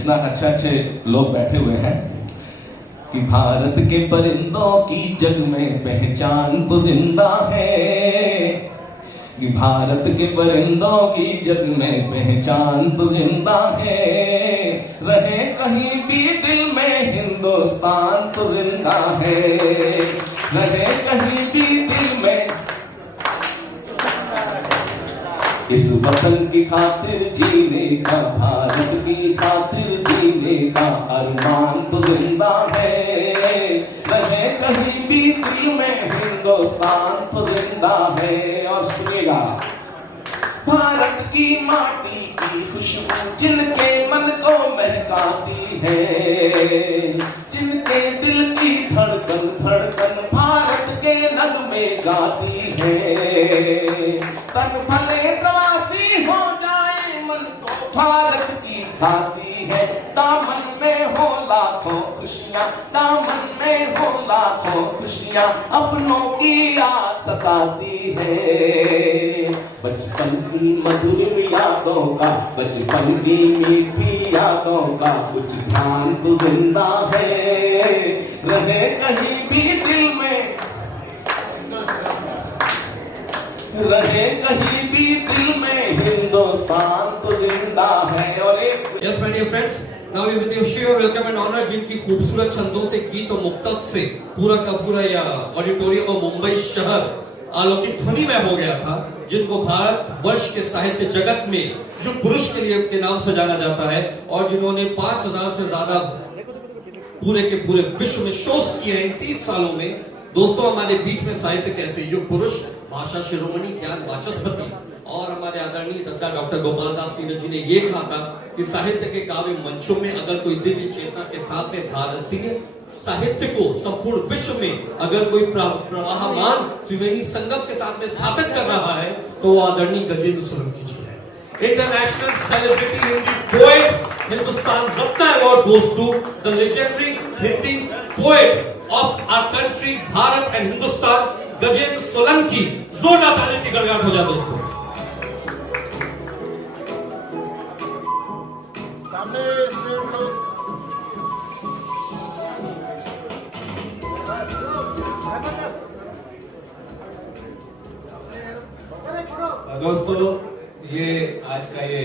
इतना अच्छे लोग बैठे हुए हैं कि भारत के परिंदों की जग में पहचान तो जिंदा है, कि भारत के परिंदों की जग में पहचान तो जिंदा है, रहे कहीं भी दिल में हिंदुस्तान तो जिंदा है, रहे कहीं भी दिल में। इस वतन की खातिर जीने का, भारत की खातिर जीने का अरमान तो जिंदा है, रहे कहीं भी दिल में हिंदुस्तान तो जिंदा है। और सुनिएगा, भारत की माटी की खुशबू जिनके मन को महकाती है, जिनके दिल की धड़कन धड़कन भारत के नगमे गाती है, तन भले प्रवासी हो जाए मन तो भारत की खाती है, दामन में हो लाखों खुशियां, दामन में हो लाखों खुशियां, अपनों की याद सताती है। बचपन की मधुर यादों का, बचपन की मीठी यादों का कुछ ध्यान तो जिंदा है, रहे कहीं भी दिल में, रहे कहीं भी दिल में हिंदुस्तान तो जिंदा है। और एक Yes, my dear friends, now we with you share welcome and honor जिनकी खूबसूरत छंदों से गीत और मुक्तक से पूरा का पूरा यह ऑडिटोरियम और मुंबई शहर आलोकित ध्वनि में हो गया था, जिनको भारत वर्ष के साहित्य जगत में युग पुरुष के लिए के नाम से जाना जाता है, और जिन्होंने 5000 से ज्यादा पूरे के पूरे विश्व में शोज किए हैं 30 सालों में। दोस्तों, हमारे बीच में साहित्य के ऐसे युग पुरुष, भाषा शिरोमणि, ज्ञान वाचस्पति और हमारे आदरणीय दत्ता डॉक्टर गोपाल दास जी ने ये कहा था कि साहित्य के काव्य मंचों में अगर कोई दिव्य चेतना के साथ में भारतीय साहित्य को संपूर्ण विश्व में अगर कोई प्रवाहमान त्रिवेणी संगम के साथ में स्थापित कर रहा है तो वो आदरणीय गजेंद्र सोलंकी जी है। International celebrity Hindi poet, Hindustan Ratna award goes to the legendary Hindi poet of our country Bharat and Hindustan, Gajendra Solanki. जोरदार ताली की गड़गड़ाहट हो जाए दोस्तों। दोस्तों, ये आज का ये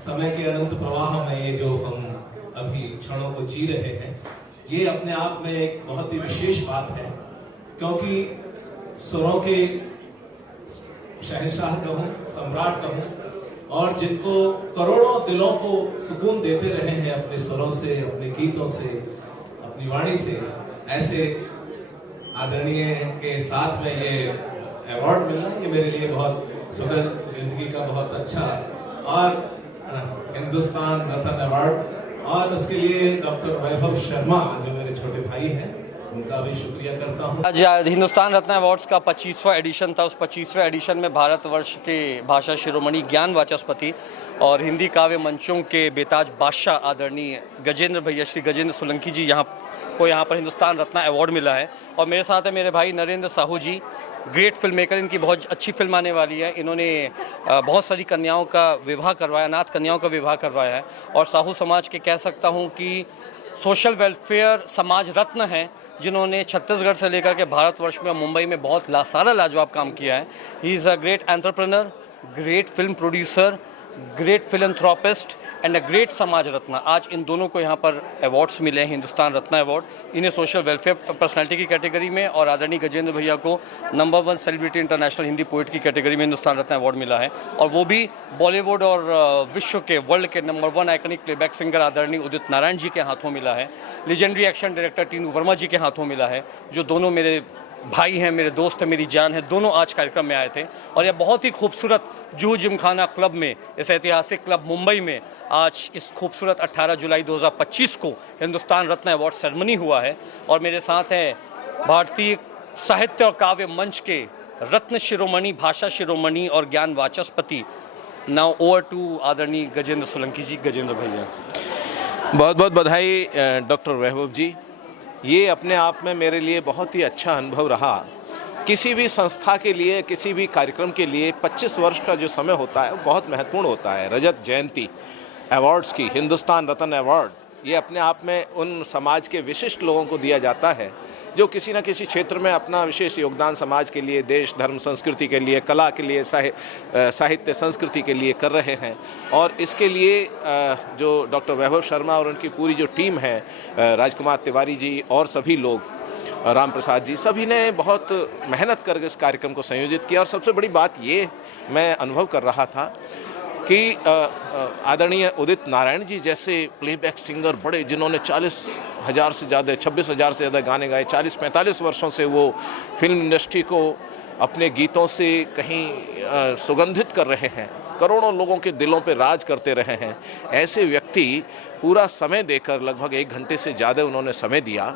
समय के अनंत प्रवाह में ये जो हम अभी क्षणों को जी रहे हैं, ये अपने आप में एक बहुत ही विशेष बात है, क्योंकि सुरों के शहंशाह कहूं, सम्राट कहूं, और जिनको करोड़ों दिलों को सुकून देते रहे हैं अपने सुरों से, अपने गीतों से, अपनी वाणी से, ऐसे आदरणीय के साथ में ये अवार्ड मिलना, ये मेरे लिए बहुत सुखद, जिंदगी का बहुत अच्छा और हिंदुस्तान रत्न अवार्ड, और उसके लिए डॉक्टर वैभव शर्मा जो मेरे छोटे भाई हैं उनका भी शुक्रिया करता हूँ। आज हिंदुस्तान रत्न अवार्ड्स का 25वां एडिशन था। उस 25वें एडिशन में भारतवर्ष के भाषा शिरोमणि, ज्ञान वाचस्पति और हिंदी काव्य मंचों के बेताज बादशाह आदरणीय गजेंद्र भैया श्री गजेंद्र सोलंकी जी यहाँ पर हिंदुस्तान रत्न अवार्ड मिला है। और मेरे साथ है मेरे भाई नरेंद्र साहू जी, ग्रेट फिल्म मेकर। इनकी बहुत अच्छी फिल्म आने वाली है। इन्होंने बहुत सारी कन्याओं का विवाह करवाया, अनाथ कन्याओं का विवाह करवाया है, और साहू समाज के कह सकता हूँ कि सोशल वेलफेयर समाज रत्न हैं, जिन्होंने छत्तीसगढ़ से लेकर के भारतवर्ष में, मुंबई में बहुत सारा लाजवाब काम किया है। He is a great entrepreneur, great film producer, great philanthropist and a great समाज रत्न। आज इन दोनों को यहाँ पर अवार्ड्स मिले हैं, हिंदुस्तान रत्न अवार्ड, इन्हें सोशल वेलफेयर पर्सनालिटी की कैटेगरी में, और आदरणीय गजेंद्र भैया को number 1 celebrity international Hindi poet की कैटेगरी में हिंदुस्तान रत्न अवार्ड मिला है। और वो भी बॉलीवुड और विश्व के, वर्ल्ड के नंबर 1 आइकनिक प्लेबैक सिंगर आदरणीय उदित नारायण जी के हाथों मिला है। Legendary action director Tinu Verma ji के हाथों मिला है, जो दोनों मेरे भाई हैं, मेरे दोस्त हैं, मेरी जान है। दोनों आज कार्यक्रम में आए थे, और यह बहुत ही खूबसूरत जूहू जिमखाना क्लब में, इस ऐतिहासिक क्लब मुंबई में आज इस खूबसूरत 18 जुलाई 2025 को हिंदुस्तान रत्न अवार्ड सेरेमनी हुआ है। और मेरे साथ हैं भारतीय साहित्य और काव्य मंच के रत्न शिरोमणि, भाषा शिरोमणि और ज्ञान वाचस्पति। नाउ ओवर टू आदरणीय गजेंद्र सोलंकी जी। गजेंद्र भैया, बहुत बहुत बधाई डॉक्टर वैभव जी। ये अपने आप में मेरे लिए बहुत ही अच्छा अनुभव रहा। किसी भी संस्था के लिए, किसी भी कार्यक्रम के लिए 25 वर्ष का जो समय होता है वो बहुत महत्वपूर्ण होता है। रजत जयंती अवार्ड्स की, हिंदुस्तान रत्न अवार्ड, ये अपने आप में उन समाज के विशिष्ट लोगों को दिया जाता है जो किसी न किसी क्षेत्र में अपना विशेष योगदान समाज के लिए, देश, धर्म, संस्कृति के लिए, कला के लिए, साहित्य संस्कृति के लिए कर रहे हैं। और इसके लिए जो डॉक्टर वैभव शर्मा और उनकी पूरी जो टीम है, राजकुमार तिवारी जी और सभी लोग, राम प्रसाद जी, सभी ने बहुत मेहनत करके इस कार्यक्रम को संयोजित किया। और सबसे बड़ी बात ये मैं अनुभव कर रहा था कि आदरणीय उदित नारायण जी जैसे प्लेबैक सिंगर बड़े, जिन्होंने 40,000 से ज़्यादा, 26,000 से ज़्यादा गाने गाए, 40-45 वर्षों से वो फिल्म इंडस्ट्री को अपने गीतों से कहीं सुगंधित कर रहे हैं, करोड़ों लोगों के दिलों पे राज करते रहे हैं, ऐसे व्यक्ति पूरा समय देकर, लगभग 1 घंटे से ज़्यादा उन्होंने समय दिया,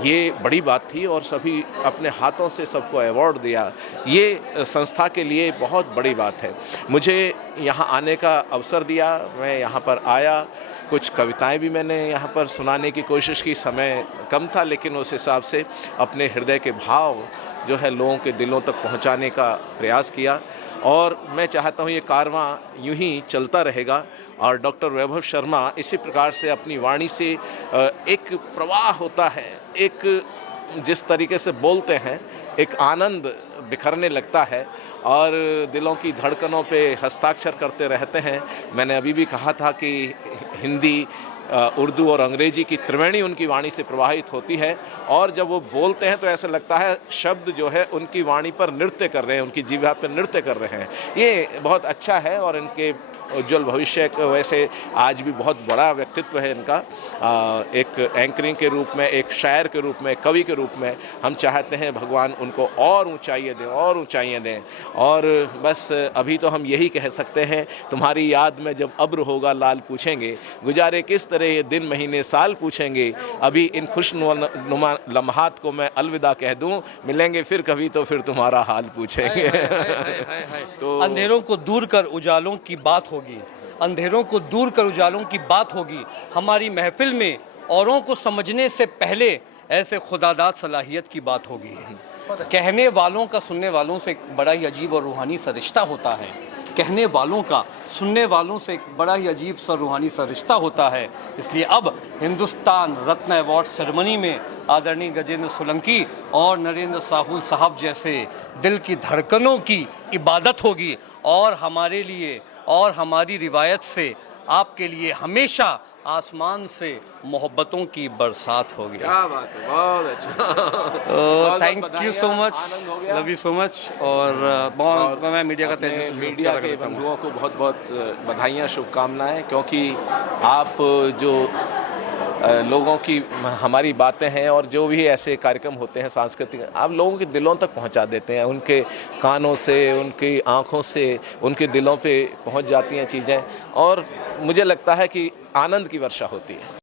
ये बड़ी बात थी। और सभी अपने हाथों से सबको अवार्ड दिया, ये संस्था के लिए बहुत बड़ी बात है। मुझे यहाँ आने का अवसर दिया, मैं यहाँ पर आया, कुछ कविताएं भी मैंने यहाँ पर सुनाने की कोशिश की, समय कम था, लेकिन उस हिसाब से अपने हृदय के भाव जो है लोगों के दिलों तक पहुँचाने का प्रयास किया। और मैं चाहता हूँ ये कारवां यूं ही चलता रहेगा और डॉक्टर वैभव शर्मा इसी प्रकार से अपनी वाणी से एक प्रवाह होता है, एक जिस तरीके से बोलते हैं एक आनंद बिखरने लगता है और दिलों की धड़कनों पे हस्ताक्षर करते रहते हैं। मैंने अभी भी कहा था कि हिंदी, उर्दू और अंग्रेजी की त्रिवेणी उनकी वाणी से प्रवाहित होती है और जब वो बोलते हैं तो ऐसा लगता है शब्द जो है उनकी वाणी पर नृत्य कर रहे हैं, उनकी जीवा पर नृत्य कर रहे हैं। ये बहुत अच्छा है और इनके उज्जवल भविष्य को, वैसे आज भी बहुत बड़ा व्यक्तित्व है इनका, एक एंकरिंग के रूप में, एक शायर के रूप में, कवि के रूप में। हम चाहते हैं भगवान उनको और ऊंचाइयाँ दें और ऊंचाइयाँ दें। और बस अभी तो हम यही कह सकते हैं, तुम्हारी याद में जब अब्र होगा लाल पूछेंगे, गुजारे किस तरह ये दिन महीने साल पूछेंगे, अभी इन खुशनुमा लम्हात को मैं अलविदा कह दूं, मिलेंगे फिर कभी तो फिर तुम्हारा हाल पूछेंगे। तो अंधेरों को दूर कर उजालों की बात होगी, अंधेरों को दूर कर उजालों की बात होगी। हमारी महफिल में औरों को समझने से पहले ऐसे खुदादाद सलाहियत की बात होगी। कहने वालों का सुनने वालों से एक बड़ा ही अजीब और रूहानी सा रिश्ता होता है। कहने वालों का सुनने वालों से एक बड़ा ही अजीब सा रूहानी सा रिश्ता होता है। इसलिए अब हिंदुस्तान रत्न अवार्ड सेरेमनी में आदरणीय गजेंद्र सोलंकी और नरेंद्र साहू साहब जैसे दिल की धड़कनों की इबादत होगी और हमारे लिए और हमारी रिवायत से आपके लिए हमेशा आसमान से मोहब्बतों की बरसात होगी। क्या बात है, बहुत अच्छा। Thank you so much, love you so much. और मैं मीडिया का मीडिया के बंधुओं को बहुत बहुत बधाइयाँ, शुभकामनाएं, क्योंकि आप जो लोगों की हमारी बातें हैं और जो भी ऐसे कार्यक्रम होते हैं सांस्कृतिक, आप लोगों के दिलों तक पहुंचा देते हैं, उनके कानों से, उनकी आंखों से, उनके दिलों पे पहुंच जाती हैं चीज़ें और मुझे लगता है कि आनंद की वर्षा होती है।